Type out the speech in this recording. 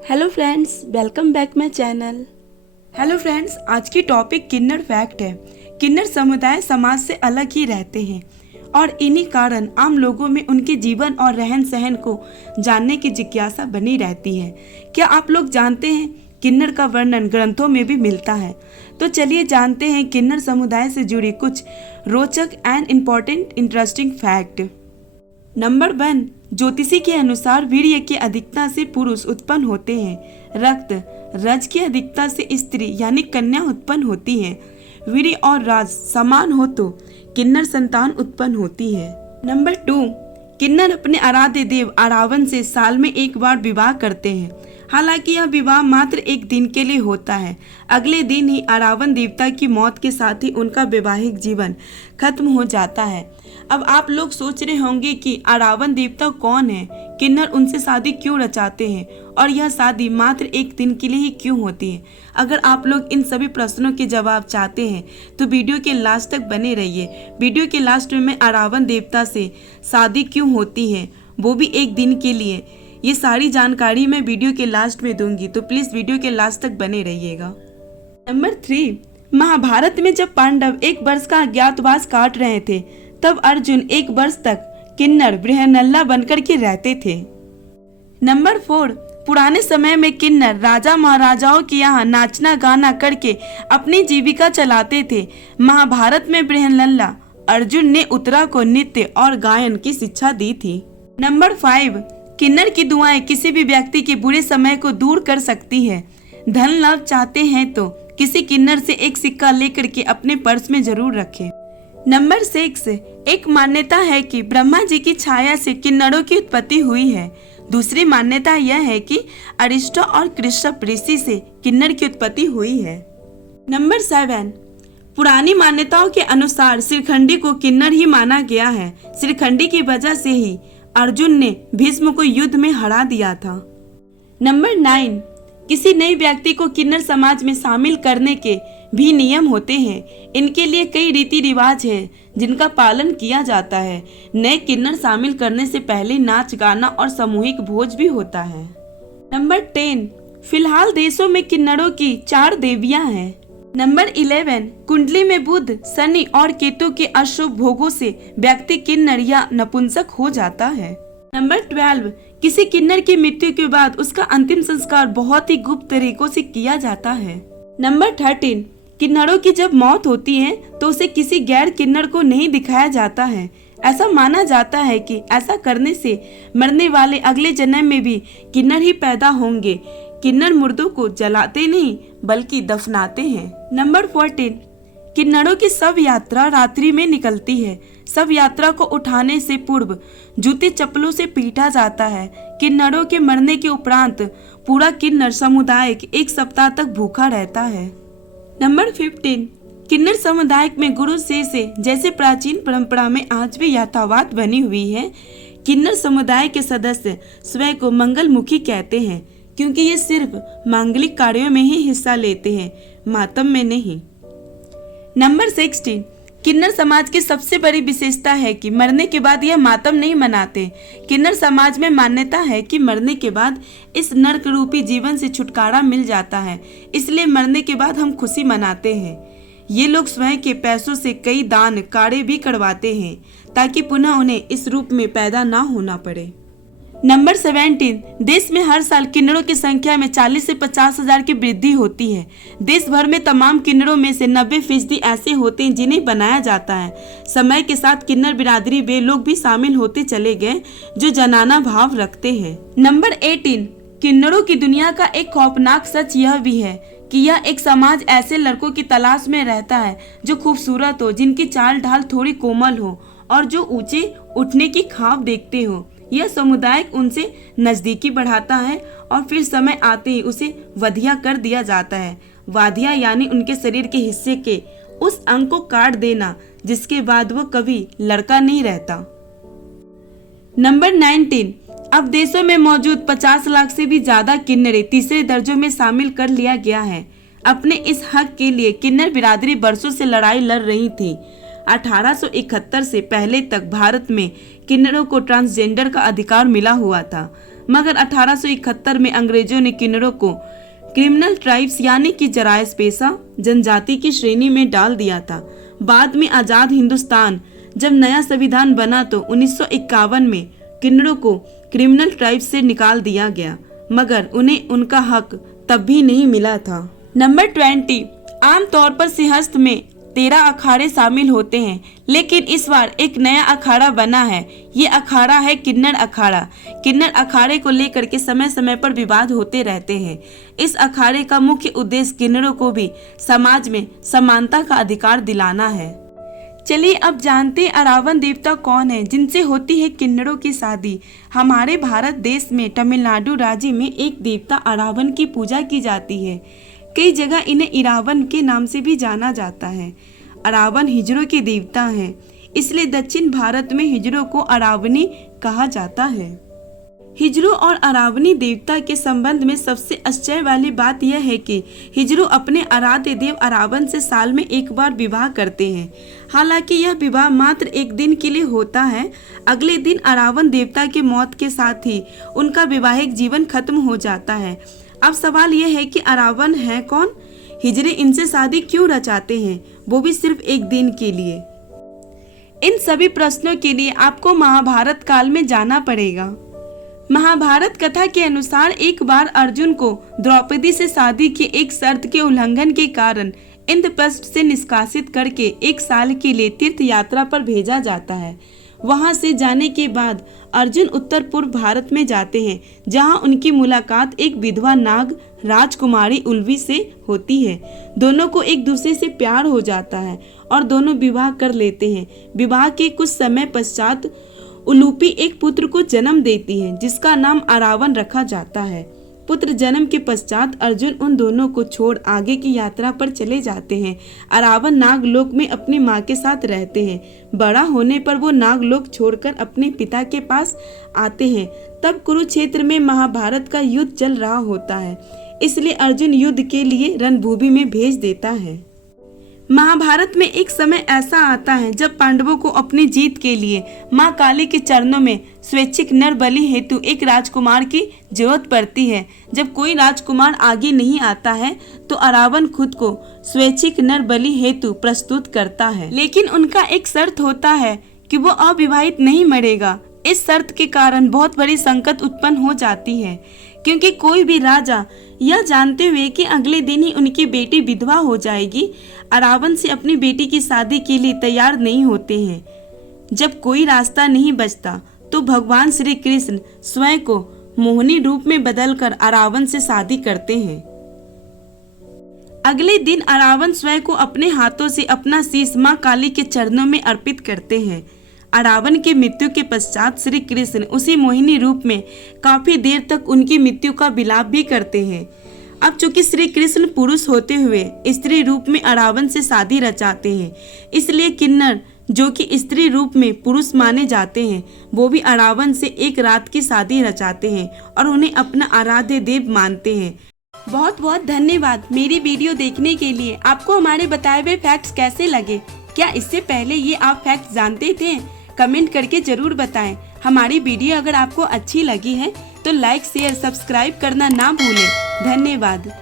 Hello friends, welcome back my channel. Hello friends, आज की topic किन्नर fact है। किन्नर समुदाय समाज से अलग ही रहते हैं और इन्हीं कारण आम लोगों में उनके जीवन और रहन सहन को जानने की जिज्ञासा बनी रहती है। क्या आप लोग जानते हैं किन्नर का वर्णन ग्रंथों में भी मिलता है? तो चलिए जानते हैं किन्नर समुदाय से जुड़ी कुछ रोचक and important interesting fact. Number 1, ज्योतिषी के अनुसार वीर्य की अधिकता से पुरुष उत्पन्न होते हैं। रज की अधिकता से स्त्री यानी कन्या उत्पन्न होती है। वीर्य और राज समान हो तो किन्नर संतान उत्पन्न होती है। नंबर 2, किन्नर अपने आराध्य देव अरावन से साल में एक बार विवाह करते हैं। हालांकि यह विवाह मात्र एक दिन के लिए होता है। अगले दिन ही अरावन देवता की मौत के साथ ही उनका वैवाहिक जीवन खत्म हो जाता है। अब आप लोग सोच रहे होंगे कि अरावन देवता कौन है, किन्नर उनसे शादी क्यों रचाते हैं और यह शादी मात्र एक दिन के लिए ही क्यों होती है। अगर आप लोग इन सभी प्रश्नों के जवाब चाहते हैं तो वीडियो के लास्ट तक बने रहिए। वीडियो के लास्ट में मैं अरावन देवता से शादी क्यों होती है, वो भी एक दिन के लिए, ये सारी जानकारी मैं वीडियो के लास्ट में दूंगी, तो प्लीज वीडियो के लास्ट तक बने रहिएगा। नंबर 3, महाभारत में जब पांडव एक वर्ष का अज्ञातवास काट रहे थे तब अर्जुन एक वर्ष तक किन्नर बृहन्नला बनकर के रहते थे। नंबर 4, पुराने समय में किन्नर राजा महाराजाओं के यहाँ नाचना गाना करके अपनी जीविका चलाते थे। महाभारत में बृहन्नला अर्जुन ने उत्तरा को नृत्य और गायन की शिक्षा दी थी। नंबर 5, किन्नर की दुआएं किसी भी व्यक्ति के बुरे समय को दूर कर सकती है। धन लाभ चाहते हैं तो किसी किन्नर से एक सिक्का लेकर के अपने पर्स में जरूर रखें। नंबर 6, एक मान्यता है कि ब्रह्मा जी की छाया से किन्नरों की उत्पत्ति हुई है। दूसरी मान्यता यह है कि अरिस्टो और कृष्ण ऋषि से किन्नर की उत्पत्ति हुई है। नंबर 7, पुरानी मान्यताओं के अनुसार श्रीखंडी को किन्नर ही माना गया है। श्रीखंडी की वजह से ही अर्जुन ने भीष्म को युद्ध में हरा दिया था। नंबर 9, किसी नए व्यक्ति को किन्नर समाज में शामिल करने के भी नियम होते हैं। इनके लिए कई रीति रिवाज है जिनका पालन किया जाता है। नए किन्नर शामिल करने से पहले नाच गाना और सामूहिक भोज भी होता है। नंबर 10, फिलहाल देशों में किन्नरों की 4 देवियां हैं। नंबर 11, कुंडली में बुध, शनि और केतु के अशुभ भोगों से व्यक्ति किन्नर या नपुंसक हो जाता है। नंबर 12, किसी किन्नर की मृत्यु के बाद उसका अंतिम संस्कार बहुत ही गुप्त तरीकों से किया जाता है। नंबर 13, किन्नरों की जब मौत होती है तो उसे किसी गैर किन्नर को नहीं दिखाया जाता है। ऐसा माना जाता है कि ऐसा करने से मरने वाले अगले जन्म में भी किन्नर ही पैदा होंगे। किन्नर मुर्दों को जलाते नहीं बल्कि दफनाते हैं। नंबर 14, किन्नरों की शव यात्रा रात्रि में निकलती है। शव यात्रा को उठाने से पूर्व जूते चप्पलों से पीटा जाता है। किन्नरों के मरने के उपरांत पूरा किन्नर समुदाय एक सप्ताह तक भूखा रहता है। नंबर 15, किन्नर समुदाय में गुरु से जैसे प्राचीन परंपरा में आज भी यथावत बनी हुई है। किन्नर समुदाय के सदस्य स्वयं को मंगलमुखी कहते हैं क्योंकि ये सिर्फ मांगलिक कार्यों में ही हिस्सा लेते हैं, मातम में नहीं। नंबर 16, किन्नर समाज की सबसे बड़ी विशेषता है कि मरने के बाद यह मातम नहीं मनाते। किन्नर समाज में मान्यता है कि मरने के बाद इस नर्क रूपी जीवन से छुटकारा मिल जाता है, इसलिए मरने के बाद हम खुशी मनाते हैं। ये लोग स्वयं के पैसों से कई दान कार्य भी करवाते हैं ताकि पुनः उन्हें इस रूप में पैदा ना होना पड़े। नंबर 17, देश में हर साल किन्नरों की संख्या में 40 से 50 हजार की वृद्धि होती है। देश भर में तमाम किन्नरों में से 90% ऐसे होते हैं जिन्हें बनाया जाता है। समय के साथ किन्नर बिरादरी वे लोग भी शामिल होते चले गए जो जनाना भाव रखते हैं। नंबर 18, किन्नरों की दुनिया का एक खौफनाक सच यह भी है कि यह एक समाज ऐसे लड़कों की तलाश में रहता है जो खूबसूरत हो, जिनकी चाल ढाल थोड़ी कोमल हो और जो ऊंचे उठने की ख्वाब देखते हो। यह समुदाय उनसे नजदीकी बढ़ाता है और फिर समय आते ही उसे वधिया कर दिया जाता है। वाधिया यानी उनके शरीर के हिस्से के उस अंग को काट देना जिसके बाद वो कभी लड़का नहीं रहता। नंबर 19, अब देशों में मौजूद 50 लाख से भी ज्यादा किन्नरें तीसरे दर्जों में शामिल कर लिया गया है। अपने इस हक के लिए किन्नर बिरादरी बरसों से लड़ाई लड़ रही थी। 1871 से पहले तक भारत में किन्नरों को ट्रांसजेंडर का अधिकार मिला हुआ था। मगर 1871 में अंग्रेजों ने किन्नरों को क्रिमिनल ट्राइब्स यानी कि जराइस पेशा जनजाति की श्रेणी में डाल दिया था। बाद में आजाद हिंदुस्तान जब नया संविधान बना तो 1951 में किन्नरों को क्रिमिनल ट्राइब्स से निकाल दिया गया, मगर उन्हें उनका हक तब भी नहीं मिला था। नंबर 20, आमतौर पर सिंहस्थ में 13 अखाड़े शामिल होते हैं, लेकिन इस बार एक नया अखाड़ा बना है। ये अखाड़ा है किन्नर अखाड़ा। किन्नर अखाड़े को लेकर के समय समय पर विवाद होते रहते हैं। इस अखाड़े का मुख्य उद्देश्य किन्नरों को भी समाज में समानता का अधिकार दिलाना है। चलिए अब जानते हैं अरावन देवता कौन है जिनसे होती है किन्नरों की शादी। हमारे भारत देश में तमिलनाडु राज्य में एक देवता अरावन की पूजा की जाती है। कई जगह इन्हें इरावन के नाम से भी जाना जाता है। अरावन हिजड़ों के देवता हैं, इसलिए दक्षिण भारत में हिजड़ों को अरावनी कहा जाता है। हिजड़ों और अरावनी देवता के संबंध में सबसे आश्चर्य वाली बात यह है कि हिजड़ों अपने आराध्य देव अरावन से साल में एक बार विवाह करते हैं। हालांकि यह विवाह मात्र एक दिन के लिए होता है। अगले दिन अरावन देवता की मौत के साथ ही उनका वैवाहिक जीवन खत्म हो जाता है। अब सवाल यह है कि अरावन है कौन? हिजड़े इनसे शादी क्यों रचाते हैं, वो भी सिर्फ एक दिन के लिए? इन सभी प्रश्नों के लिए आपको महाभारत काल में जाना पड़ेगा। महाभारत कथा के अनुसार एक बार अर्जुन को द्रौपदी से शादी की एक शर्त के उल्लंघन के कारण इंद्रप्रस्थ से निष्कासित करके 1 साल के लिए तीर्थ यात्रा पर भेजा जाता है। वहां से जाने के बाद अर्जुन उत्तर पूर्व भारत में जाते हैं, जहां उनकी मुलाकात एक विधवा नाग राजकुमारी उल्वी से होती है। दोनों को एक दूसरे से प्यार हो जाता है और दोनों विवाह कर लेते हैं। विवाह के कुछ समय पश्चात उलूपी एक पुत्र को जन्म देती है, जिसका नाम अरावन रखा जाता है। पुत्र जन्म के पश्चात अर्जुन उन दोनों को छोड़ आगे की यात्रा पर चले जाते हैं। अरावन नागलोक में अपनी माँ के साथ रहते हैं। बड़ा होने पर वो नागलोक छोड़कर अपने पिता के पास आते हैं। तब कुरुक्षेत्र में महाभारत का युद्ध चल रहा होता है, इसलिए अर्जुन युद्ध के लिए रणभूमि में भेज देता है। महाभारत में एक समय ऐसा आता है जब पांडवों को अपनी जीत के लिए मां काली के चरणों में स्वैच्छिक नर बलि हेतु एक राजकुमार की जरूरत पड़ती है। जब कोई राजकुमार आगे नहीं आता है तो अरावन खुद को स्वैच्छिक नर बलि हेतु प्रस्तुत करता है, लेकिन उनका एक शर्त होता है कि वो अविवाहित नहीं मरेगा। इस शर्त के कारण बहुत बड़ी संकट उत्पन्न हो जाती है, क्योंकि कोई भी राजा यह जानते हुए कि अगले दिन ही उनकी बेटी विधवा हो जाएगी, अरावन से अपनी बेटी की शादी के लिए तैयार नहीं होते हैं। जब कोई रास्ता नहीं बचता तो भगवान श्री कृष्ण स्वयं को मोहिनी रूप में बदलकर अरावन से शादी करते हैं। अगले दिन अरावन स्वयं को अपने हाथों से अपना शीश मां काली के चरणों में अर्पित करते हैं। अरावन की मृत्यु के पश्चात श्री कृष्ण उसी मोहिनी रूप में काफी देर तक उनकी मृत्यु का विलाप भी करते हैं। अब चूंकि श्री कृष्ण पुरुष होते हुए स्त्री रूप में अरावन से शादी रचाते हैं, इसलिए किन्नर जो कि स्त्री रूप में पुरुष माने जाते हैं, वो भी अरावन से एक रात की शादी रचाते हैं और उन्हें अपना आराध्य देव मानते हैं। बहुत बहुत धन्यवाद मेरी वीडियो देखने के लिए। आपको हमारे बताए हुए फैक्ट्स कैसे लगे? क्या इससे पहले ये आप फैक्ट्स जानते थे? कमेंट करके जरूर बताएं। हमारी वीडियो अगर आपको अच्छी लगी है तो लाइक शेयर सब्सक्राइब करना ना भूलें। धन्यवाद।